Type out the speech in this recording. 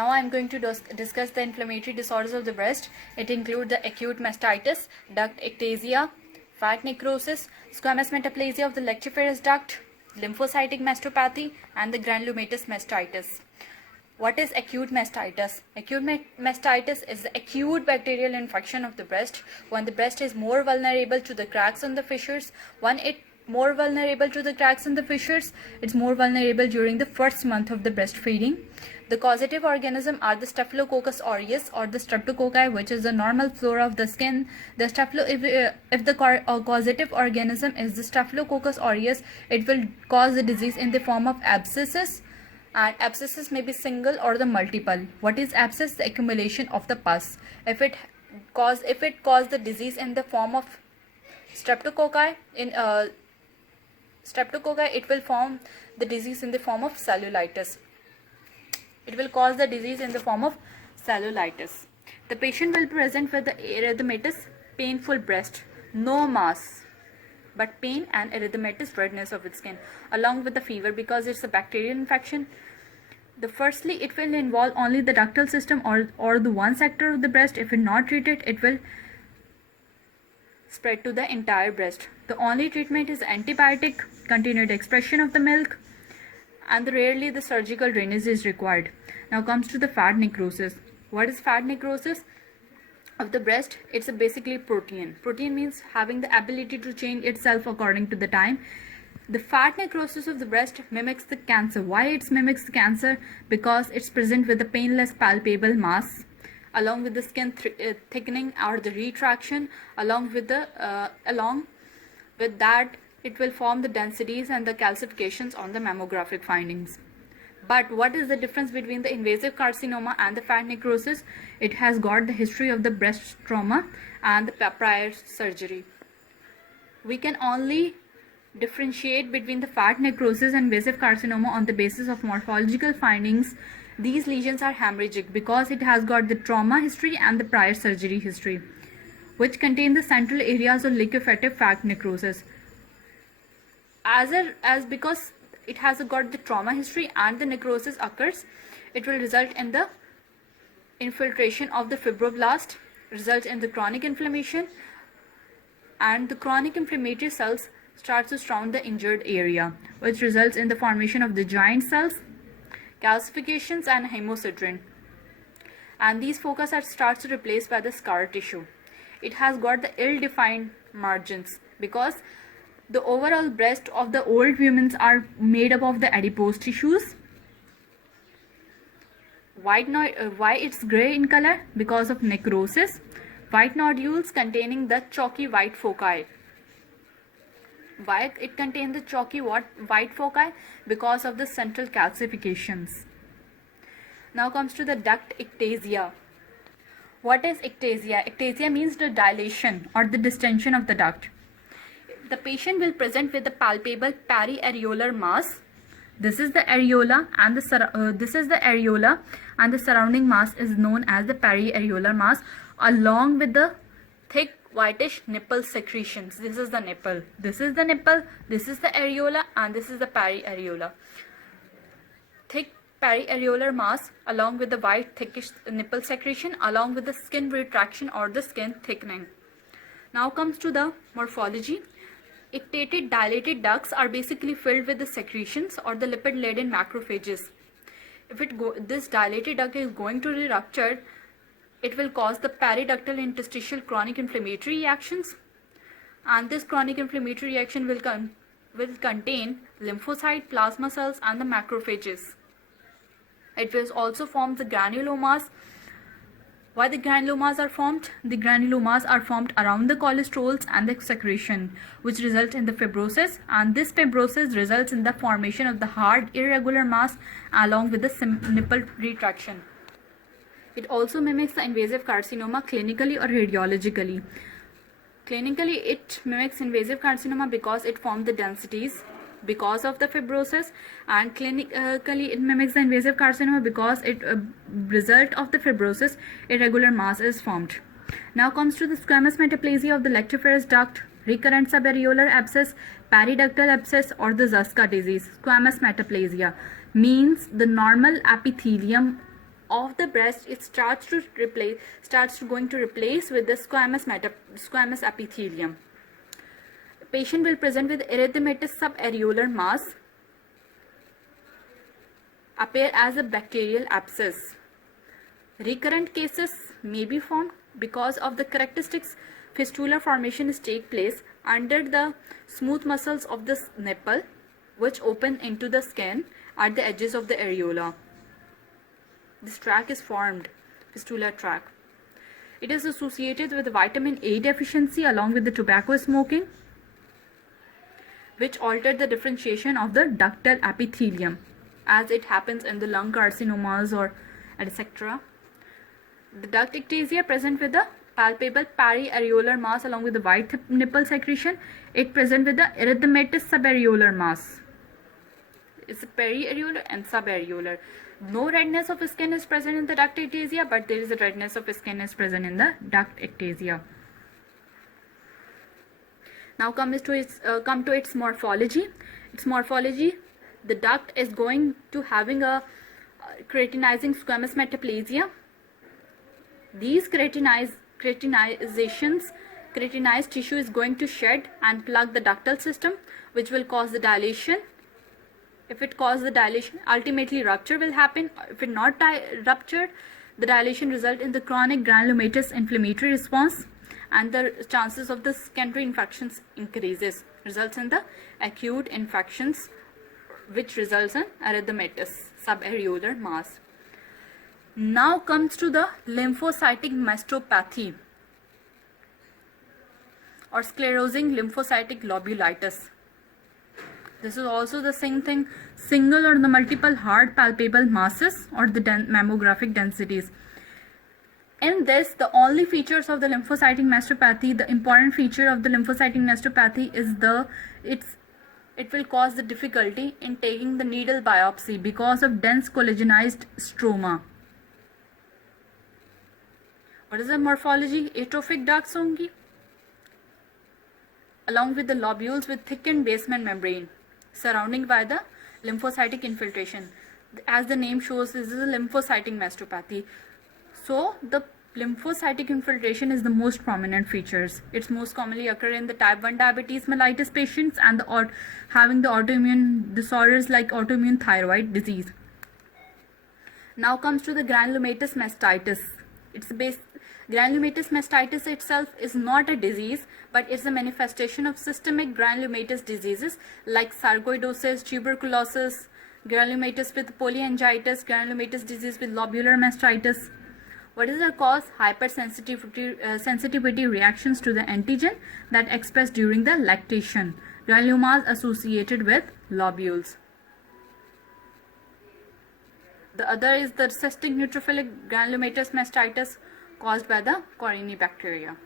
Now I am going to discuss the inflammatory disorders of the breast. It includes the acute mastitis, duct ectasia, fat necrosis, squamous metaplasia of the lactiferous duct, lymphocytic mastopathy, and the granulomatous mastitis. What is acute mastitis? Acute mastitis is the acute bacterial infection of the breast when the breast is more vulnerable to the cracks and the fissures. It's more vulnerable during the first month of the breastfeeding. The causative organism are the Staphylococcus aureus or the streptococci, which is the normal flora of the skin. If the causative organism is the Staphylococcus aureus, it will cause the disease in the form of abscesses, and abscesses may be single or the multiple. What is abscess? The accumulation of the pus. If it cause the disease in the form of streptococci, it will form the disease in the form of cellulitis. It will cause the disease in the form of cellulitis. The patient will present with the erythematous, painful breast, no mass, but pain and erythematous redness of its skin, along with the fever because it's a bacterial infection. Firstly, it will involve only the ductal system or the one sector of the breast. If it not treated, it will spread to the entire breast. The only treatment is antibiotic, continued expression of the milk, and rarely the surgical drainage is required. Now comes to the fat necrosis. What is fat necrosis of the breast? It's basically protein. Protein means having the ability to change itself according to the time. The fat necrosis of the breast mimics the cancer. Why it mimics the cancer? Because it's present with a painless palpable mass, along with the skin thickening or the retraction. Along with that, it will form the densities and the calcifications on the mammographic findings. But what is the difference between the invasive carcinoma and the fat necrosis? It has got the history of the breast trauma and the prior surgery. We can only differentiate between the fat necrosis and invasive carcinoma on the basis of morphological findings. These lesions are hemorrhagic because it has got the trauma history and the prior surgery history, which contain the central areas of liquefied fat necrosis. Because it has got the trauma history and the necrosis occurs, it will result in the infiltration of the fibroblast, result in the chronic inflammation, and the chronic inflammatory cells starts to surround the injured area, which results in the formation of the giant cells, calcifications, and hemosiderin. And these focus starts to replace by the scar tissue. It has got the ill-defined margins because the overall breast of the old women are made up of the adipose tissues. Why it's gray in color? Because of necrosis. White nodules containing the chalky white foci. Why it contains the chalky white foci? Because of the central calcifications. Now comes to the duct ectasia. What is ectasia? Ectasia means the dilation or the distension of the duct. The patient will present with the palpable periareolar mass. This is the areola, and the surrounding mass is known as the periareolar mass, along with the thick whitish nipple secretions. This is the nipple. This is the areola, and this is the periareola. Thick periareolar mass along with the white thickish nipple secretion, along with the skin retraction or the skin thickening. Now comes to the morphology. Ectated dilated ducts are basically filled with the secretions or the lipid-laden macrophages. If this dilated duct is going to be ruptured, it will cause the periductal interstitial chronic inflammatory reactions, and this chronic inflammatory reaction will contain lymphocyte, plasma cells, and the macrophages. It will also form the granulomas. Why the granulomas are formed? The granulomas are formed around the cholesterols and the secretion, which result in the fibrosis, and this fibrosis results in the formation of the hard irregular mass along with the nipple retraction. It also mimics the invasive carcinoma clinically or radiologically. Clinically, it mimics invasive carcinoma because it forms the densities because of the fibrosis, and clinically it mimics the invasive carcinoma because it result of the fibrosis, irregular mass is formed. Now comes to the squamous metaplasia of the lactiferous duct, recurrent subareolar abscess, periductal abscess, or the Zaska disease. Squamous metaplasia means the normal epithelium of the breast, it starts to replace with the squamous epithelium. Patient will present with erythematous subareolar mass, appear as a bacterial abscess. Recurrent cases may be formed because of the characteristics fistular formation take place under the smooth muscles of the nipple, which open into the skin at the edges of the areola. This tract is formed, fistular tract. It is associated with vitamin A deficiency along with the tobacco smoking, which altered the differentiation of the ductal epithelium, as it happens in the lung carcinomas or etc. The duct ectasia present with the palpable periareolar mass along with the white nipple secretion. It present with the erythematous subareolar mass. It's periareolar and subareolar. No redness of skin is present in the duct ectasia, but there is a redness of skin is present in the duct ectasia. Now come to its morphology. Its morphology, the duct is going to having a keratinizing squamous metaplasia. These keratinized tissue is going to shed and plug the ductal system, which will cause the dilation. If it causes the dilation, ultimately rupture will happen. If it not ruptured, the dilation result in the chronic granulomatous inflammatory response, and the chances of the secondary infections increases, results in the acute infections, which results in erythematous subareolar mass. Now comes to the lymphocytic mastopathy or sclerosing lymphocytic lobulitis. This is also the same thing, single or the multiple hard palpable masses or the mammographic densities. In this, the only features of the lymphocytic mastopathy, the important feature of the lymphocytic mastopathy is it will cause the difficulty in taking the needle biopsy because of dense collagenized stroma. What is the morphology? Atrophic ducts only, along with the lobules with thickened basement membrane surrounding by the lymphocytic infiltration. As the name shows, this is a lymphocytic mastopathy. So the lymphocytic infiltration is the most prominent features. It's most commonly occur in the type 1 diabetes mellitus patients and having the autoimmune disorders like autoimmune thyroid disease. Now comes to the granulomatous mastitis. Granulomatous mastitis itself is not a disease, but it's a manifestation of systemic granulomatous diseases like sarcoidosis, tuberculosis, granulomatous with polyangiitis, granulomatous disease with lobular mastitis. What is the cause? Hypersensitivity reactions to the antigen that expressed during the lactation. Granulomas associated with lobules. The other is the cystic neutrophilic granulomatous mastitis caused by the Corynebacteria.